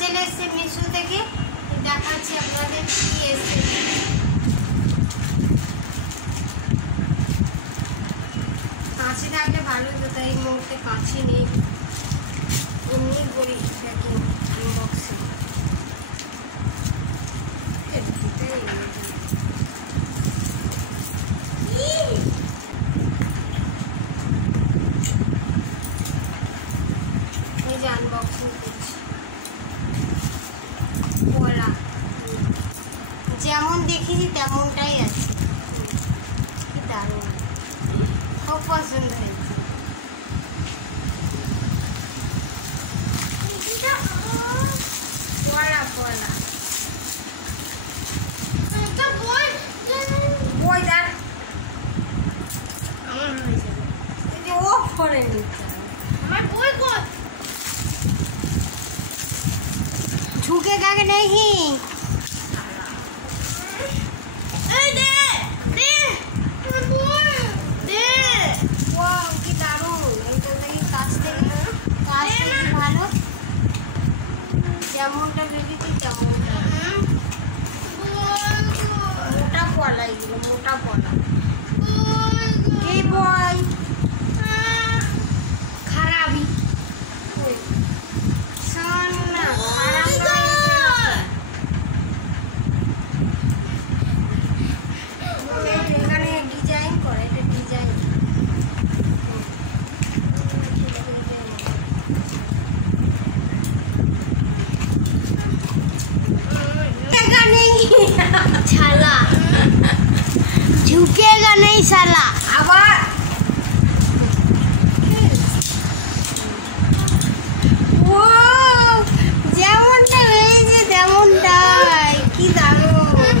Parcel এসছে মিশো থেকে, দেখাচ্ছি আপনাদের কি এসছে। কাছে থাকলে ভালো হতো, তাই এই মুহূর্তে কাছে নেই, এমনি করি দেখি ইনবক্সে। এই যে আনবক্সিং করছি, পলা যেমন দেখেছি তেমনটাই আছে, কি দারুণ, খুব পছন্দ হয়েছে। পলা পলা বই দেখ আমার হয়েছে, ও করে নিচ্ছে আমার বই কর झुकेगा कि नहीं? दे दे दे, वाह কি দারুণ, এইটা দেখি কাছ থেকে ভালো, যেমনটা ভেবেছি তেমনটা। মোটা পলা, এগুলো মোটা পলা। কি বই খারাপই শোন না, এখানে ডিজাইন করে, এটা ডিজাইন ছালা, ঝুঁকেগা নেই শালা। আবার ও যেমনটা হয়েছে তেমনটাই, কি দারুণ,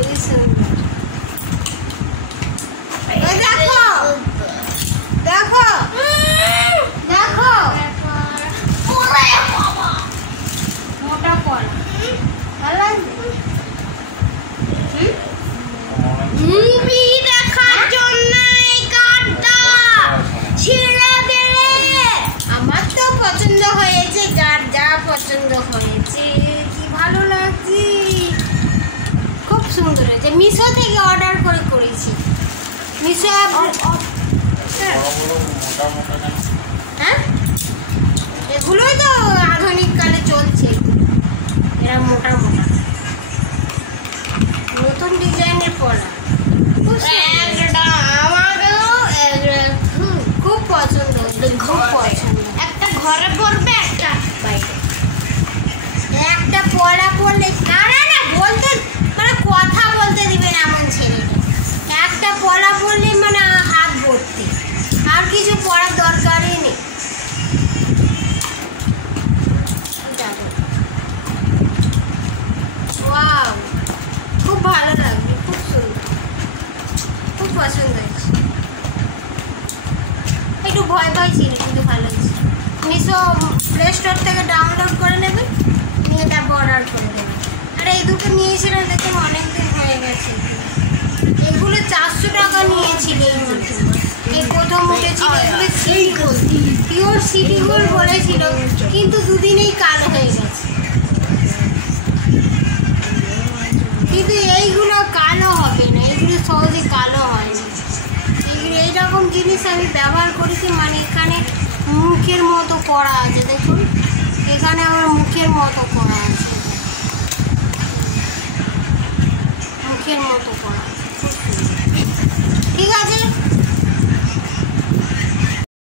এই সুন্দর। দেখো দেখো দেখো, মোটা পলা ভালো মুভি দেখার জন্য এই কার্ডটা ছেড়ে দে। আমার তো পছন্দ হয়েছে, যার যা পছন্দ হয়েছে, কি ভালো লাগছে, খুব সুন্দর হয়েছে। মিশো থেকে অর্ডার করে করেছি, মিশো অ্যাপ। হ্যাঁ এগুলোই তো আধুনিক কালে চলছে, এরা মোটা মোটা নতুন ডিজাইনের পলা, খুব পছন্দ, খুব পছন্দ। একটা ঘরে পরবে, একটা বাইরে, একটা পলা পরলে না বলতে মানে কথা বলতে দিবে না এমন ছেলেটা, একটা পলা পরলে মানে হাত ভর্তি, আর কিছু পড়ার দরকারই নেই। ওয়াও খুব ভালো লাগবে, খুব সুন্দর, খুব পছন্দ হয়েছে। একটু ভয় ভয় ছিল কিন্তু ভালো হয়েছে। মিশো প্লে স্টোর থেকে ডাউনলোড করে নেবেন, নিয়ে তারপর অর্ডার করে দেবেন। আর এই দুটো নিয়েছিলাম, দেখুন অনেকদিন হয়ে গেছে, এগুলো 400 টাকা নিয়েছিল। এই প্রথম উঠেছিল, এগুলো city gold, pure city gold বলেছিল, কিন্তু দুদিনেই কালো হয়ে গেছে। কিন্তু এইগুলো কালো হবে না, এইগুলো সহজে কালো হয় না। এইরকম জিনিস আমি ব্যবহার করেছি, মানে এখানে মুখের মতো করা আছে, দেখুন এখানে আমার মুখের মতো করা আছে, মুখের মতো করা আছে, খুব সুন্দর।